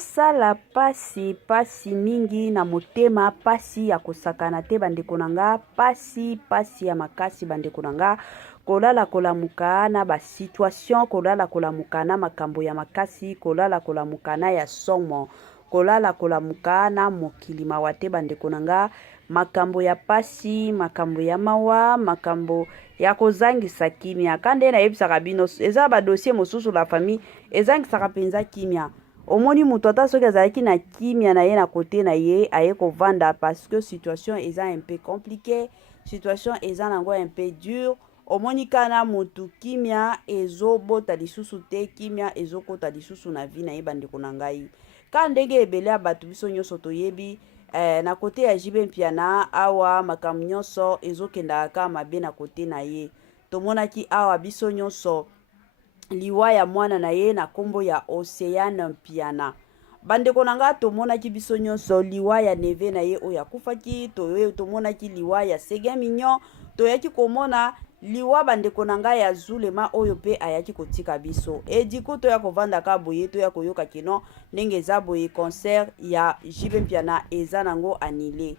ezosala pasi mingi na motema, pasi ya kosakana te bandeko na nga, pasi ya makasi bandeko na nga, kolala kolamuka na ba situation, kolala kolamuka na makambo ya makasi, kolala kolamuka na ya somo, kolala kolamuka na mokili mawa te bandeko na nga, makambo ya pasi, makambo ya mawa, makambo ya kozangisa kimia. Kande na yebisaka bino eza ba dossier mosusu la famille ezangisaka penza kimia. Omoni mutu ata soki azalaki na kimia na ye na kote na ye aye kovanda parce que situation eza un peu compliquée, situation eza nango un peu dur. Omoni kana mutu kimia ezobota lisusu te, kimia ezokota lisusu na vie na ye bandeko na ngai. Ka ndenge ebele ya bato biso nyonso toyebi na kote ya Jibe Mpiana awa makambo nyonso ezokendaka kaka mabe na kote na ye. Tomonaki awa biso nyonso liwa ya mwana na ye na kombo ya Océane Mpiana. Bandeko na nga tomonaki biso nyonso liwa ya neve na ye oyo akufaki, tomonaki liwa ya Sege Mignon, toyaki komona liwa bandeko na nga ya Zulema oyo pe ayaki kotika biso. E diku toya kovanda ka boye, toya koyoka kino ndenge eza boye concert ya Jibe Mpiana eza nango annulé.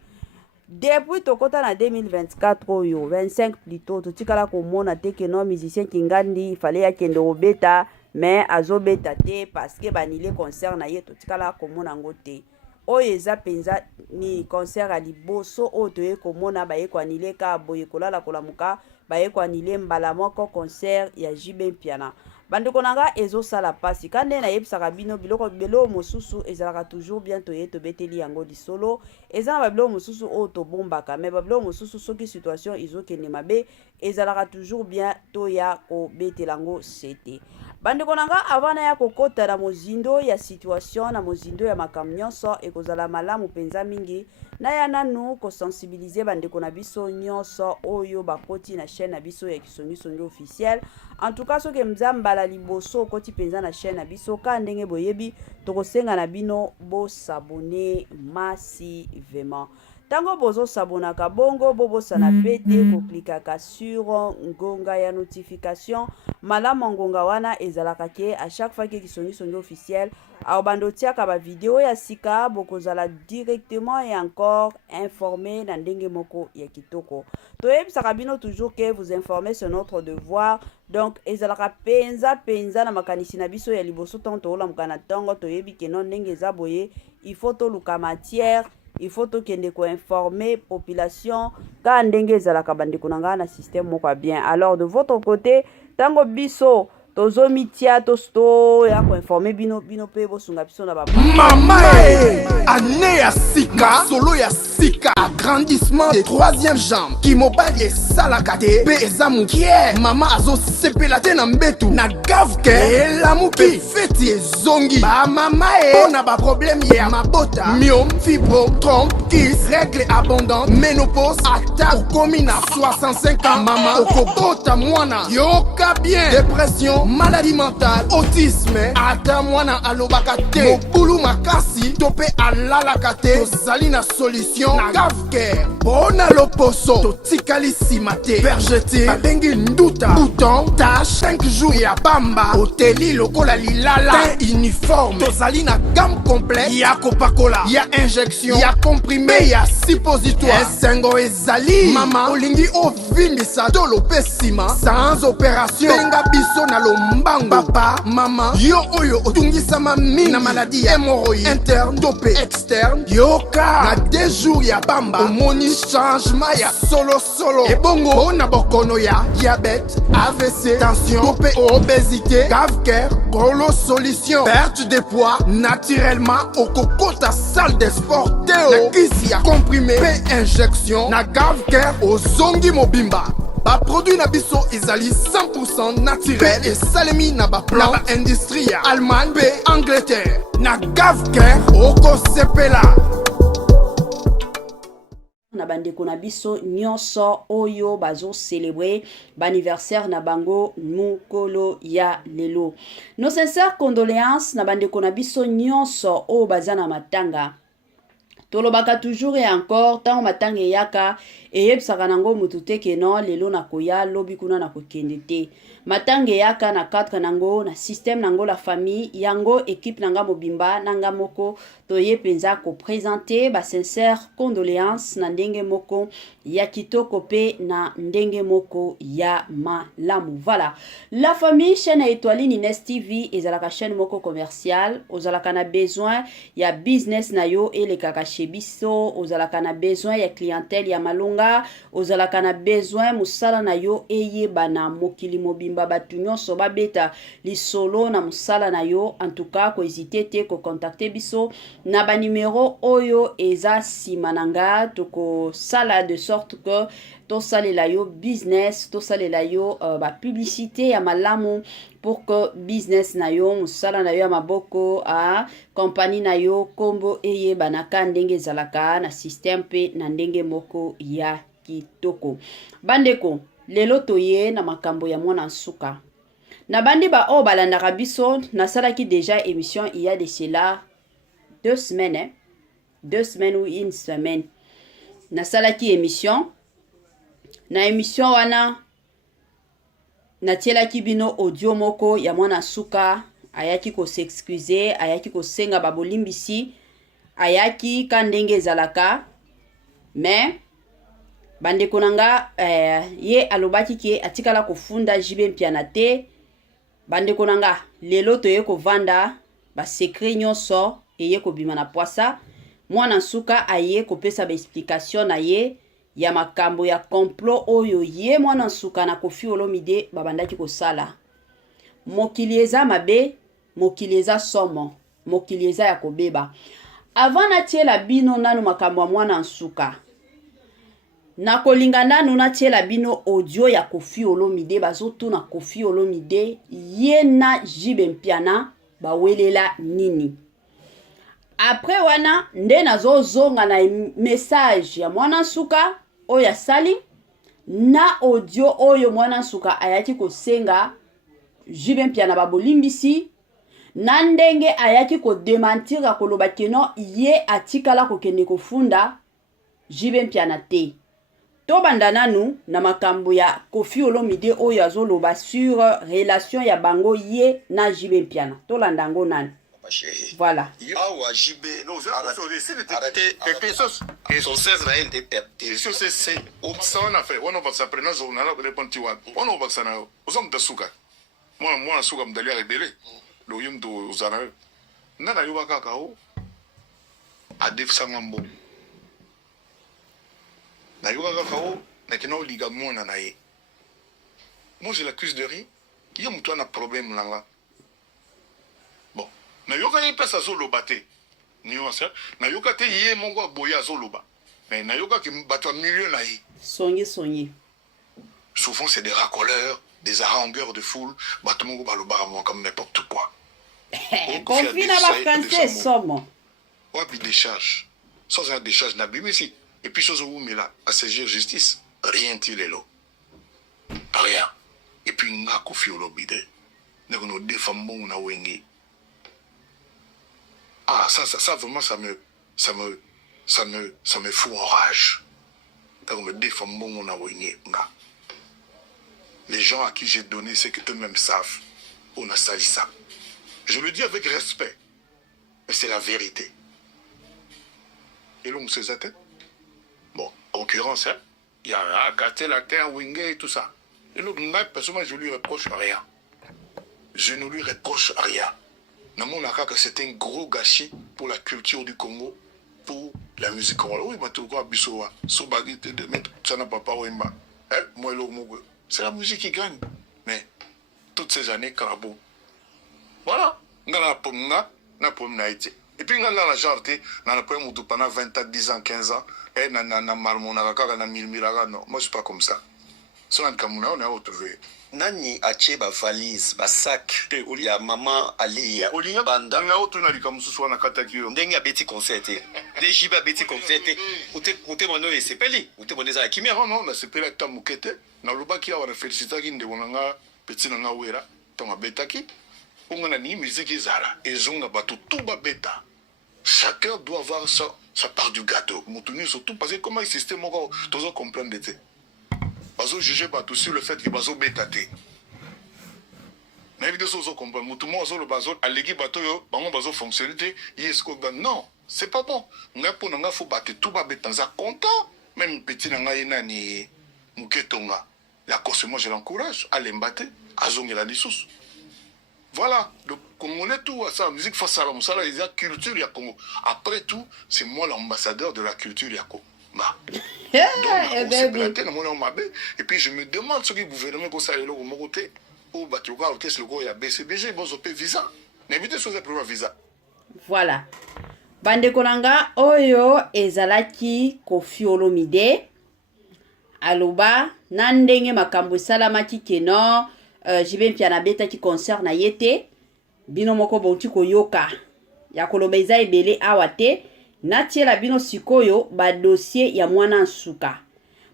Depuis tokota na 2024 oyo 25 plutôt totikala komona te ke no musicien Kingandi fallait ya kende obeta mais azobeta te parce que banile concert na ye totikala komona ngo te. Oyo eza penza ni concert a liboso oyo toye komona baye ko anile ka boye kolala kolamuka baye ko anile mbala moko concert ya Jibe Mpiana. Bandeko na nga ezosala pasi kande na yebisaka bino biloko belo mosusu ezalaka toujours bien toye tobeteli yango lisolo, eza na babilo mosusu oyo tobombaka mais babilo mosusu soki situation ezokende mabe ezalaka toujours bien toya kobetela yango sete. Bandeko na nga avana ya kokota na mozindo ya situation na mozindo ya makambo nyonso ekozala malamu penza mingi na ya nanu kosensibiliser bandeko na biso nyonso oyo bakoti na chaîne na biso ya Kisongi officiel. En tout cas soki mzambala liboso koti penza na chaîne na biso ka ndenge boyebi tokosenga na bino bo s'abonner massivement. Tango bozo sabonaka bongo bobosana pete koklikaka sur ngonga ya notification malama ngonga wana ezalaka ke à chaque fois que Kisongi officiel au bando tiaka ba vidéo ya sika bokozala directement et encore informé na ndenge moko ya kitoko. Toyebisaka bino toujours que vous informer c'est notre devoir. Donc ezalaka penza na makanisi na biso ya liboso tanto ola mukana tango toyebi ke non ndenge za boye il faut to luka matière, il faut to kende ko informer population ka ndenge ezalaka bandeko na nga na système moko bien. Alors de votre côté tango biso tozo mitia tosto ya ko informer bino pe bosunga biso na baba mama année ya sika solo ya sika agrandissement des troisième jambe qui mobile salakate pe ezamukie mama azo sepela te na mbetu na gavke elamuki feti ezongi ba mama na ba problème ya mabota myome fibro trompe kiss règle abondante ménopause ata okomi na 65 ans mama okobota mwana yoka bien dépression maladie mentale autisme ata mwana alobaka te mobulu makasi to pe alalaka te tozali na solution na gavke bona loposo totikali nsima te vergete babengi nduta bouton tache 5 jours ya bamba oteli lokola lilala te uniforme tozali na gamme complète ya kopakola ya injection ya comprimé ya suppositoire esengo ezali mama olingi ovimbisa tolo pe nsima sans opération benga biso na lombango papa mama yo oyo otungisama mingi na maladie ya hémorroïde interne to pe externe yoka na 2 jours ya bamba omoni changement ya solo ebongo na bokono ya diabète AVC tension to pe obésité Gavker gros solution perte de poids naturellement okokota salle de sport teo na kisi ya comprimé pe injection na Gavker ozongi mobimba. Ba produit na biso ezali 100% naturel et salemi na ba plan na ba industrie ya Allemagne pe Angleterre na Gavker oko sepela na bandeko na biso nyonso oyo bazo célébrer anniversaire na bango mukolo ya lelo. Nos sincères condoléances na bandeko na biso nyonso oyo bazana matanga. Tolobaka toujours et encore tant matanga yaka eyebisaka nango mutu te ke non lelo nakoya lobi kuna nakokende te matange yaka na cadre nango na système nango la famille yango équipe nanga mobimba nanga moko toye penza ko présenter ba sincère condoléances na ndenge moko ya kitoko pe na ndenge moko ya malamu. Voilà, la famille chaîne étoile Nines TV ezalaka chaîne moko commercial ozalaka na besoin ya business na yo et les kakache biso ozalaka na besoin ya clientèle ya malonga ozalaka na besoin musala na yo eyebana mokili mobimba batu nyonso babeta lisolo na musala na yo. En tout cas ko hésiter te ko contacter biso na ba numéro oyo eza simananga toko sala de sorte que to salela yo business to salela yo ba publicité ya malamu pour que business na yo musala na yo ya maboko a compagnie na yo kombo eyebanaka ndenge ezalaka na système pe na ndenge moko ya kitoko. Bandeko lelo toye na makambo ya mwana nsuka na bandi ba o balandaka biso nasalaki déjà émission il y a de cela 2 semaines 2 semaines ou une semaine nasalaki émission na émission wana natielaki bino audio moko ya mwana nsuka ayaki ko s'excuser ayaki ko senga babolimbisi ayaki ka ndenge ezalaka mais bandeko nanga ye alobaki ke atikala kofunda jibe mpiana te. Bandeko nanga lelo toye kovanda ba secret nyonso eye kobima na poisa mwana nsuka aye kopesa ba explication na ye ya makambo ya complot oyo ye mwana nsuka na Koffi Olomide babandaki kosala. Mokili eza mabe mokili eza somo mokili eza ya kobeba. Avant natiela bino nanu makambo ya mwana nsuka na kolinga nanu natiela bino audio ya Koffi Olomide bazotuna Koffi Olomide ye na jibe mpiana bawelela nini. Après wana nde nazozonga na message ya mwana nsuka oyo asali na audio oyo mwana nsuka ayaki kosenga jibe mpiana babolimbisi na ndenge ayaki ko démentir koloba keno ye atikala kokende kofunda jibe mpiana te. Tobanda nanu na makambo ya Koffi Olomide oyo azoloba sur relation ya bango ye na jibe mpiana. Tolanda ngo nanu. Voilà. Awa JB, non, c'est son 16 na NDP. C'est ça on a fait. On va s'apprendre journal répondre on va s'en aller. Aux hommes de Souka. Moi Souka me d'aller rebelle. Le yum do zana. Nana yuba kakao. Adef sangambo. Na yuba kakao, na kino ligament na nae. Moi je l'accuse de rien. Il y a un problème là. Bon. Na yoka ye pesa zoloba te nuance na yoka te ye mongo boya zoloba mais na yoka ki bato milieu na ye sonye souvent c'est des racoleurs des harangueurs de foule bato mongo baloba comme n'importe quoi. Koffi na ba français somo wapi décharge sans un décharge na bimisi et puis chose où mais là à saisir justice rien tilelo rien et puis nga Koffi Olomide ne kono défendre na wengi. Ah, ça vraiment, ça me fout en rage. Me défend mon les gens à qui j'ai donné ce que eux-mêmes savent, on a sali ça. Je le dis avec respect, mais c'est la vérité. Et l'on sait ça. Bon, concurrence, hein? Il y a un gâté la terre, Wingé et tout ça. Et l'autre, personnellement, je lui reproche rien. Je ne lui reproche rien. C'est un gros gâchis pour la culture du Congo, pour la musique congolaise. Oui, c'est la musique qui gagne. Mais toutes ces années, Carabo. Voilà. Et puis, on a la jarté, on a pendant 20 ans, 10 ans, 15 ans, et on a marmona, on a milmiraga. Non, moi, je ne suis pas comme ça. Si on a retrouvé. Nani ache ba valise ba sac ya maman Ali ya banda nga oto na likamususu wana kataki yo ndenge abeti concert de jiba beti concert ute mono esepeli ute moneza kimia non na sepela ta mukete na lobaki awa na félicitaki ndeko nga petit na nga wera to mabetaki onga na ni musique izala ezonga bato tout ba beta Chacun doit avoir sa part du gâteau. Moutouни, surtout parce que comment le système, tu dois comprendre. Bazo juger bateau sur le fait que bazo bétaté. Mais évidemment, vous comprenez. Moutoumo, le bazo, allégé bateau, bazo fonctionnalité, non, c'est pas bon. Nga pour nga faut battre tout ba bétanza content. Même petit nga yena ni muketonga. La course, moi je l'encourage à l'embattre, à zonger la dissous. Voilà, le Congolais tout ça, la musique face à la musala, il y a culture ya Congo. Après tout, c'est moi l'ambassadeur de la culture ya Congo. Et puis je me demande ce que le gouvernement comme ça, le côté ou batuka ou qu'est-ce le ya BCBG, bon opé visa. N'évitez ce que visa. Voilà. Bande konanga oyo ezalaki Koffi Olomide. Aloba nandenge makambo salamaki keno. Jibe mpiana beta ki concert na yete bino moko bauti koyoka ya koloba eza ebele awate natiela bino sikoyo ba dossier ya mwana nsuka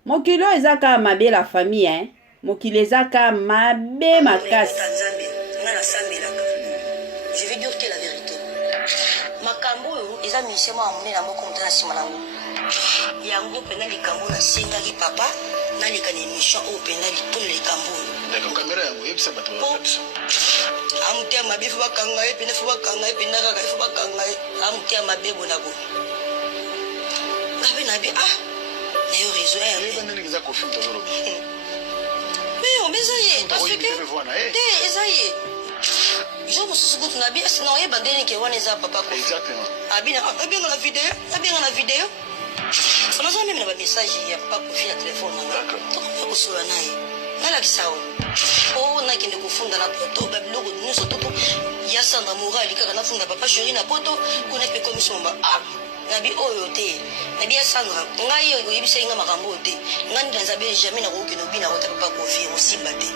mokilo ezaka mabe la famille mokilo ezaka mabe makasi. Je vais dire que la vérité makambo eza misemo amunela moko mutana simalango yango pena likambo na singa ki papa na likane mission o pena litone likambo. D'accord, caméra yango yebisa bato ba biso. Amutia mabe fuba kanga epena fuba kanga epena kaka fuba kanga amutia mabe bonabo. Ngabe nabi na yo réseau ya. Yeba nani kiza Koffi tozolo. Mais on bezaye parce que ezaye. Je me suis dit nabi sinon yeba ndeni ke wana za papa ko. Exactement. Abina la vidéo. On a même un message ya papa Koffi ya téléphone nanga. D'accord. Ko sura naye. Nala kisawo. Oh na kende kufunda na poto babiloko nyonso toto ya sanga morali kaka na funda papa chéri na poto kuna pe commission ba nabi oyo te nabi ya sanga ngai yo yebisa inga makambo te ngani danza be jamais na koki no bina ko papa Koffi osimba te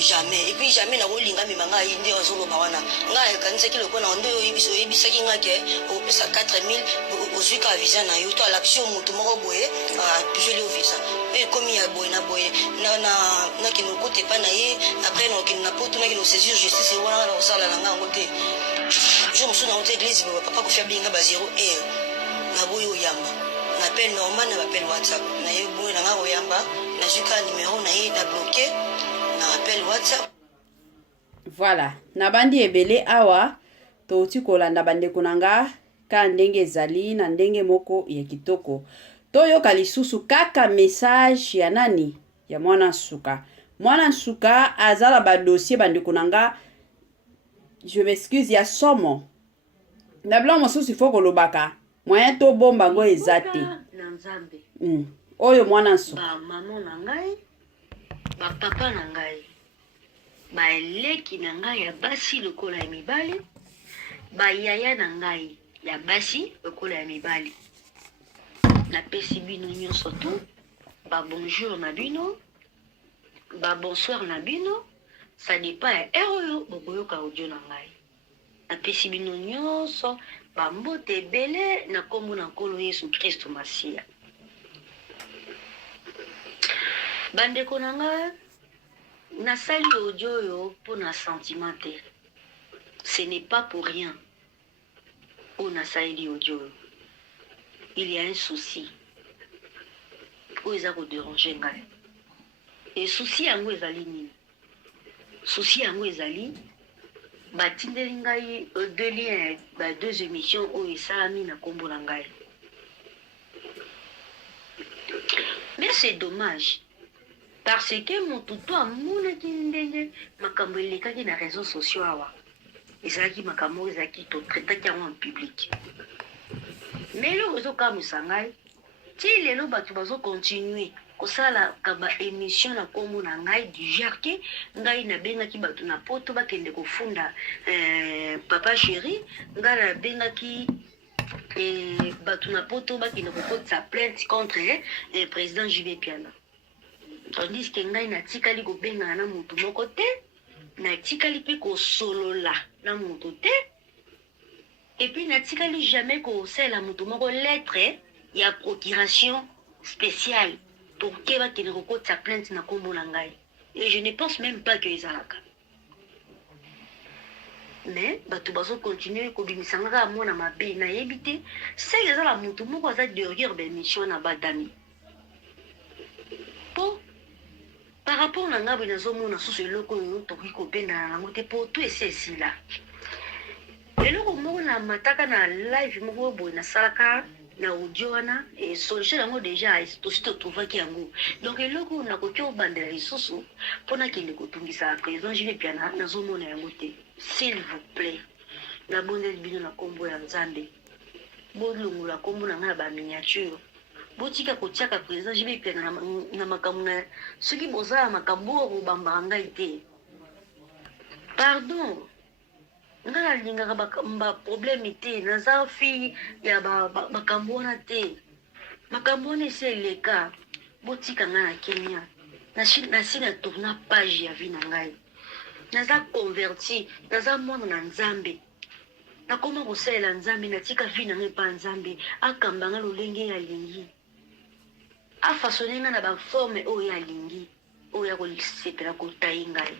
jamais et puis jamais na kolinga mema ngai ndi ozolo bawana ngai kanisa kilo kona ndo yebisa kinga ke o pesa 4000 ozuka visa na yo to l'action mutu moko boye je lui visa et comme il y a boye na kino kote pa na ye après na kino na poto na kino saisir justice wana na osala na ngango te je me souviens de l'église papa Koffi binga ba 0 na boye oyamba na appel normal na appel WhatsApp na ye boye na ngango yamba na zuka numéro na ye na bloqué na appel WhatsApp. Voilà, na bandi ebele awa touti kolanda bandeko nanga ka ndenge ezali na ndenge moko ya kitoko. Toyoka lisusu kaka message ya nani ya mwana nsuka. Mwana nsuka azala ba dossier bandeko nanga. Je m'excuse ya somo. Na blanc mosusu faut kolobaka. Moyen to bomba ngo ezate. Na Nzambe. Oyo mwana nsuka. Ba maman na ngai, ba papa na ngai. Ba eleki na ngai ya basi lokola ya mibali. Ba yaya na ngai ya basi lokola ya mibali. Na pesi bino nyonso tu. Ba bonjour na bino. Ba bonsoir na bino. Ça dépend ya oyo bokoyoka audio na ngai. Na pesi bino nyonso ba mbote ebele na kombo na nkolo Yesu Kristo Masia. Bandeko na ngai nasali audio oyo pour na sentiment te. Ce n'est pas pour rien. On a sali audio. Il y a un souci. Où est-ce que déranger ngai? Et souci yango ezali nini? Souci yango ezali batindeli ngai deux liens ba deux émissions oyo esalami na kombo na ngai. Mais c'est dommage. Parce que mon tuto amonaki ndenge makambo elekaki na réseaux sociaux awa. Ezalaki makambo ezalaki totretaki yango en public. Mais le réseau kamusa ngai ti lelo bato bazo continuer kosala kaba émission na kombo na ngai du genre ke ngai na bengaki bato na poto bakende kofunda papa chéri ngai na bengaki bato na poto bakende kokotisa plainte contre président Jibe Piana. Tandis que ngai natikali kobengana na mutu moko te, natikali pe kosolola na mutu te, et puis natikali jamais kosala mutu moko lettre ya procuration spéciale pour que bakende kokotisa plainte na kombo na ngai. Et je ne pense même pas que ezalaka. mais bato bazocontinue kobimisanga kaka mwana mabe nayebi te seke ezala motu moko aza derrière bémission na badami mpo par rapport na ngai boye nazomona susu eloko oyo tokoki kobendana nango te mpo to esi esila eloko moko na mataka na live moko boye nasalaka na audio wana solution yango déjà tosi totrouvaki yango donc eloko oyo nakoki obandela lisusu mpo nakende kotungisa président jile piana nazomona yango te s'il vous plaît nabondeli bino na nkombo ya nzambe bolongola nkombo na ngai na baminiature botika kotiaka président jile piana na makambo na soki bozala makambo oyo kobambaka ngai te pardon nga nalingaka baproblème te naza fille ya makambo wana te makambo wana esi eleka botika ngai na kenya nasi na tourna page ya vie na ngai naza converti naza mwana na nzambe nakoma kosalela nzambe natika vie na ngai mpa nzambe akamba nga lolenge alingi afasone nga na baforme oyo alingi oyo akosepela kotai ngai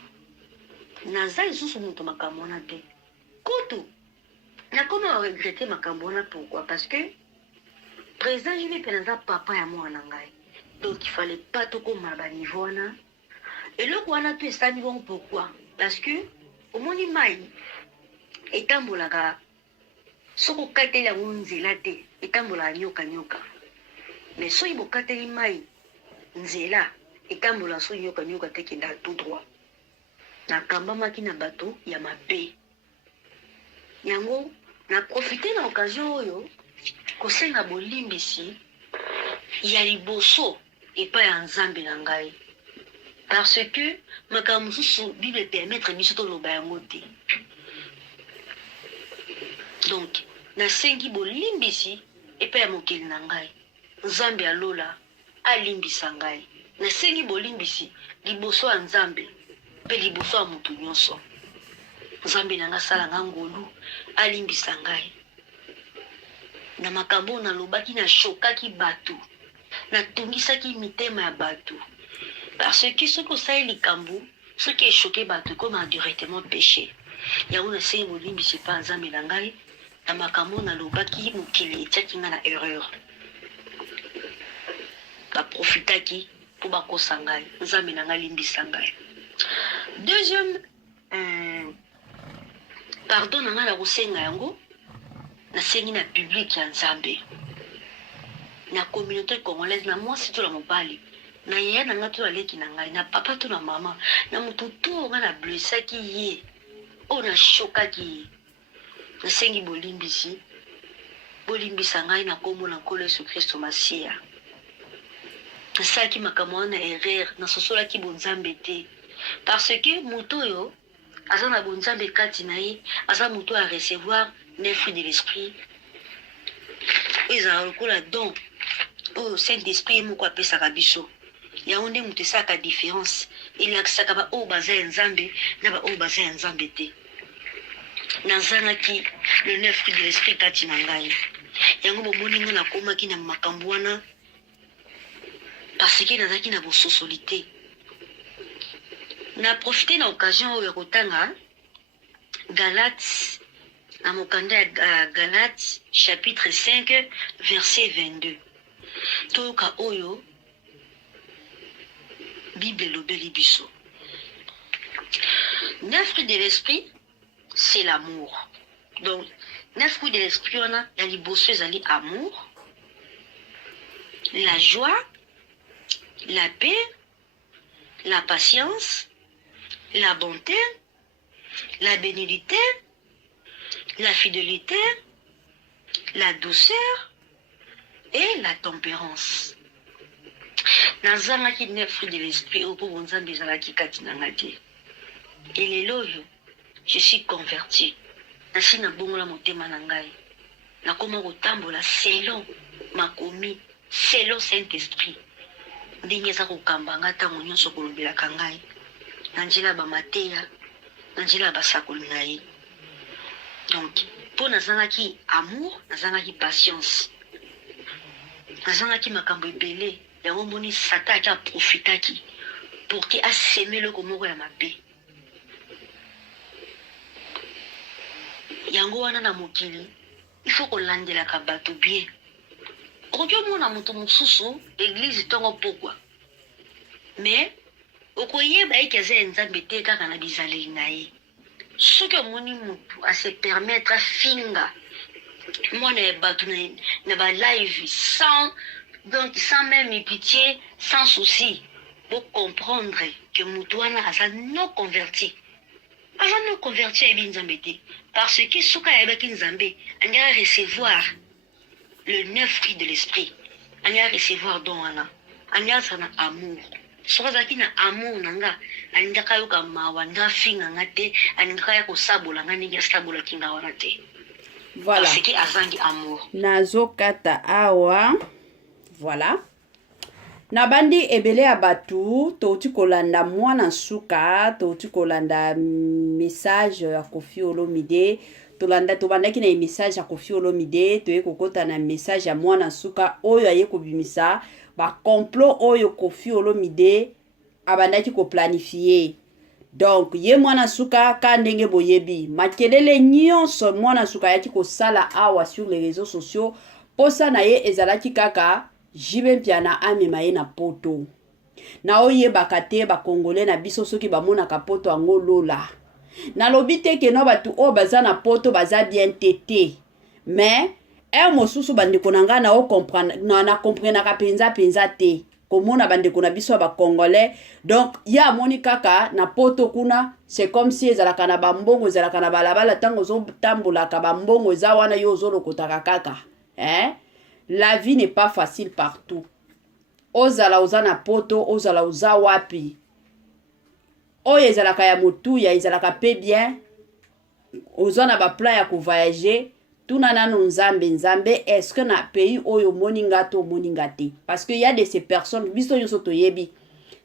naza lisusu moto makambo wana te kutu nakoma regrete makambo wana pourquoi parce que président jili mpe naza papa ya mwana na ngai donc il fallait pas tokoma baniveau wana eloko wana to esali bongo pourquoi parce que omoni mai etambolaka soki okateli yango nzela te etambolaka nyoka mais soki bokateli mai nzela etambolaka soki nyoka te kenda tout droit nakambamaki na bato ya mabe yango na profite na occasion oyo kosenga bolimbisi ya liboso epai ya nzambe na ngai parce que makambo mosusu bible permettre biso toloba yango te donc nasengi bolimbisi epai ya mokili na ngai nzambe alola alimbisa ngai nasengi bolimbisi liboso ya nzambe mpe liboso ya motu nyonso nzambe na ngai asala nga ngolu alimbisa ngai na makambo nalobaki nashokaki bato natungisaki mitema ya bato parce que soki osali likambo soki eshoke bato ekoma directement péché yango nasengi bolimbisi mpa nzambe na ngai na makambo nalobaki mokili etiaki nga na erreur baprofitaki mpo bakosa ngai nzambe na ngai alimbisa ngai deuxième pardon na ngai na kosenga yango nasengi na public ya nzambe na communauté congolaise na mwasi to na mobali na yaya na ngai to aleki na ngai na papa to na mama na moto to ngai na blessaki ye oyo nashokaki ye nasengi bolimbisa ngai na kombo na nkolo yesu kristo masiya nasalaki makambo wana na erreur nasosolaki bonzambe te parce que moto oyo aza na bonzambe kati na ye aza moto a recevoir les fruits de l'esprit ezala lokola don oyo saint esprit ye moko apesaka biso yango nde moto esalaka différence elakisaka baoyo baza ya nzambe na baoyo baza ya nzambe te nazangaki le 9 fruits de l'esprit kati na ngai yango bomoni nga nakomaki na makambo wana parce que nazalaki na bososoli te na profite na occasion oyo ya kotanga Galates na mokanda ya Galates chapitre 5 verset 22 toyoka oyo Bible elobeli biso 9 fruits de l'esprit c'est l'amour donc 9 fruits de l'esprit wana ya liboso ezali amour la joie la paix la patience la bonté la bénignité la fidélité la douceur et la tempérance nazangaki 9 fruits de l'esprit oyo mpo bonzambe ezalaki kati na nga te elelo oyo je suis converti nasi nabongola motema na ngai nakoma kotambola selon makomi selon saint esprit ndenge eza kokamba nga ntango nyonso kolobelaka ngai na nzela ya bamateya na nzela ya basakoli na ye donc mpo nazangaki amour nazangaki patience nazangaki makambo ebele yango mboni satan aki aprofitaki pour ke aseme eloko moko ya mabe yango wana na mokili il faut kolandelaka bato bien. Okoki omona moto mosusu église ntongo pokwa mais okoyeba eke aza ya nzambe te kaka na bizaleli na ye. Soki omoni motu ase permettre afinga mwana ya bato na balive sans même pitié, sans souci, pour comprendre que motu wana aza non converti. Aza non converti ya binzambe te parce que soka yebaki nzambe anga recevoir le 9 fruits de l'esprit, anga recevoir don wana, anga sana amour. Soka zaki na amour nanga alindaka yoka mawa nga finga nga te, alindaka ya kosabola nga ndenge asabola kinga wana te. Voilà. Parce que azangi amour. Nazo kata awa. Voilà. Nabandi ebele ya batu touti kolanda mwana suka, touti kolanda message ya Koffi Olomide, tobandaki na message ya Koffi Olomide, toye kokota na message ya mwana suka oyo aye kobimisa ba complot oyo Koffi Olomide abandaki ko planifier. Donc ye mwana suka ka ndenge boyebi makelele nyonso mwana suka yaki kosala awa sur les réseaux sociaux posa na ye ezalaki kaka Jibe Mpiana amema ye na poto na oyebaka te bakongole na biso soki bamonaka poto yango lola nalobi te ke no batu oyo baza na poto baza bien tete mais mosusu bandeko na nga na komprenaka penza te komona bandeko na biso ba congolais. Donc ya moni kaka na poto kuna c'est comme si ezalaka na bambongo ezalaka na balabala tango zo tambola ka bambongo eza wana yo zo lokotaka kaka. La vie n'est pas facile partout. Ozala oza na poto, ozala oza wapi. Oyo ezalaka ya motuya ezalaka pe bien. Oza na ba plan ya ko voyager. Tuna nanu nzambe est-ce que na pays oyo moninga to moninga te? Parce que y a de ces personnes biso yoso to yebi.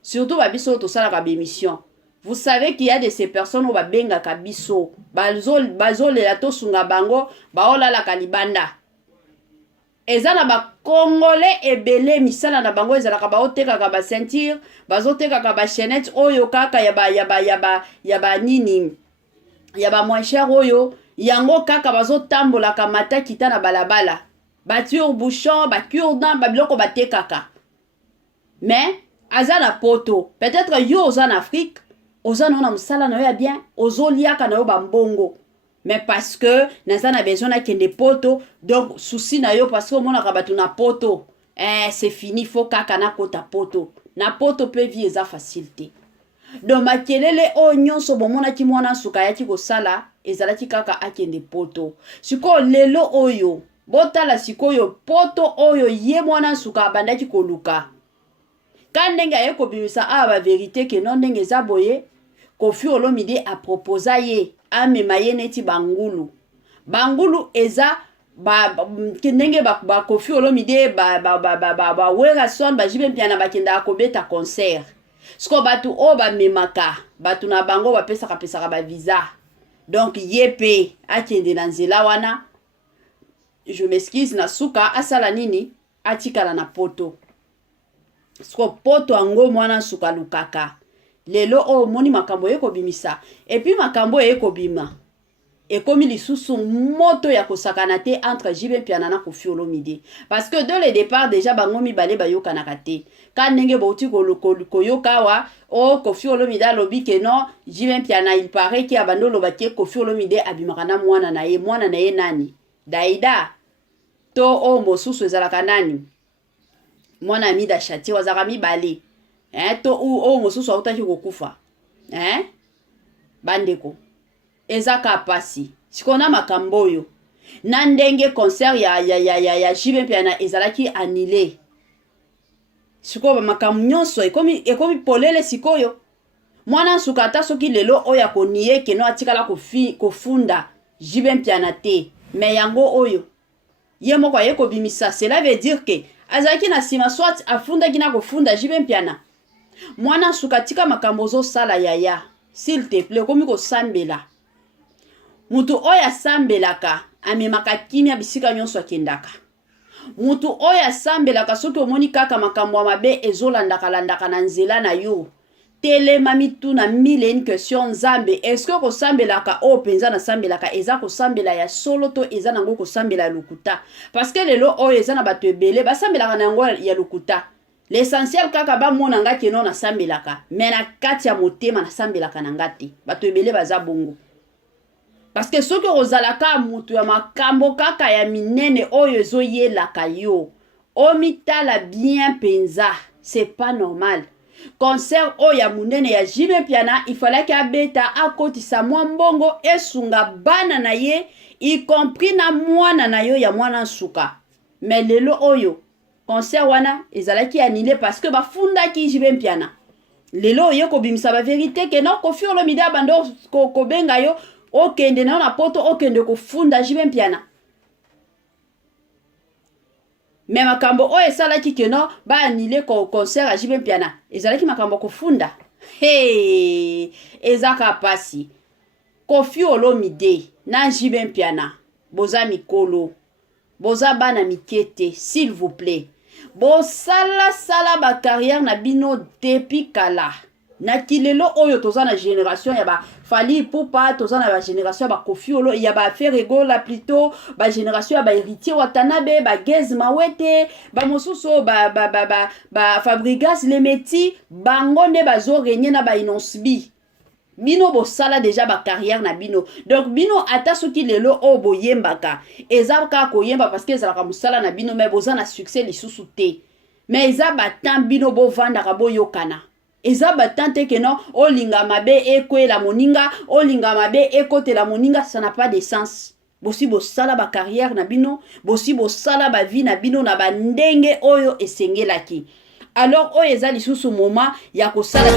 Surtout ba biso to sala ka bémission. Vous savez qu'il y a de ces personnes où ba benga ka biso. Bazol la to sunga bango ba ola la kalibanda. Ezana ba congolais ebele misala na bango ezalaka ba oteka ka ba ceinture, bazoteka ka ba chaînette oyo kaka ya ba nini. Ya ba moins cher oyo yango kaka bazotambola ka mata kita na balabala. Bature bouchon, ba cure-dent, ba biloko batekaka. Mais azana poto, peut-être yo oza en Afrique, oza na musala na yo ya bien, ozoliaka na yo bambongo. Mais parce que nazana besoin na kende poto, donc souci na yo parce que mona ka batu na poto. C'est fini, faut kaka na kota poto. Na poto pe vie eza facilité. Donc makelele o nyonso bomona ki mwana suka yaki ko sala ezalaki kaka akende poto. Siko lelo oyo botala sikoyo poto oyo ye mwana suka abandaki koluka. Kandenge ye ko bimisa ba vérité ke non ndenge za boye Koffi Olomide a proposa ye amema ye neti bangulu. Bangulu eza ndenge ba Koffi Olomide ba wera son ba Jibe Mpiana bakenda akobeta concert. Siko batu o ba memaka batu na bango ba pesaka ba visa. Donc yepe akende na nzela wana. Je m'excuse na suka asala nini atikala na poto. Siko poto ango mwana suka lukaka. Lelo o moni makambo eko bimisa. Et puis makambo eko bima. Ekomi lisusu moto ya kosakana te entre Jibe Mpiana na Koffi Olomide. Parce que dès le départ déjà bango mibale bayoka na kate. Ka ndenge bauti koyoka wa o Koffi Olomide alobi ke non Jibe Mpiana il paraît ki abando lobaki Koffi Olomide abimaka na mwana na ye nani? Daida to o mosusu ezalaka nani? Mwana Amida Shati wazaka mibale. To o mosusu autaki kokufa. Bandeko. Ezaka pasi. Sikona makambo yo. Na ndenge concert ya Jibe Mpiana ezalaki annulé. Siko makambo nyonso ekomi polele sikoyo. Mwana sukata soki lelo oya koniye keno atikala kofunda Jibe Mpiana te. Mais yango oyo. Ye moko ye ko bimisa. Cela veut dire que azalaki na sima soit afunda kina kofunda Jibe Mpiana. Mwana sukatika makambo zo sala yaya. S'il te plaît komi ko sambela. Mutu oya sambelaka amemaka kimia bisika nyonso akendaka. Mutu oya sambelaka soki omoni kaka makambo mabe ezolandaka na nzela na yo. telema mituna mille une question nzambe est-ce que kosambelaka o penza na sambelaka eza kosambela ya solo to eza nango kosambela lukuta parce que lelo oyo eza na bato ebele basambelaka na yango ya lukuta l'essentiel kaka ba mona nga keno na sambelaka mais na kati ya motema na sambelaka na ngati bato ebele baza bongo parce que soki ozalaka mutu ya makambo kaka ya minene oyo ezoyelaka yo omitala bien penza c'est pas normal. Concert oya munene ya Jimé Piana il fallait qu'abeta akotisa mwa mbongo esunga bana na ye y compris na mwana na yo ya mwana suka mais lelo oyo concert wana ezalaki annulé parce que bafunda ki Jimé Piana lelo yo ko bimisa ba vérité que non ko fiolo mida bando ko benga yo okende na poto okende ko funda Jimé Piana mais makambo oyo esalaki keno ba annulé ko concert à Jimé Piana ezalaki makambo kofunda hey ezaka pasi Koffi Olomide na Jimé Piana boza mikolo boza bana mikete s'il vous plaît bosala sala ba carrière na bino depuis kala na kilelo oyo toza na génération ya ba Fally Ipupa toza na ba génération ba Koffi Olo ya ba Ferregola plutôt ba génération ya ba Héritier Watanabe ba Gez Mawete ba mosusu ba Fabrigas Lemeti bango nde bazo régner na ba Inonsbi bino bosala déjà ba carrière na bino donc bino ata soki lelo o boyembaka eza ka koyemba parce que ezalaka musala na bino mais boza na succès lisusu te mais eza batam bino bovandaka boyokana eza batante que non olinga mabe ekwe la moninga olinga mabe ekote la moninga ça n'a pas de sens bosi bosala ba carrière na bino bosi bosala ba vie na bino na bandenge oyo esengelaki alors oyo eza lisusu moment ya kosala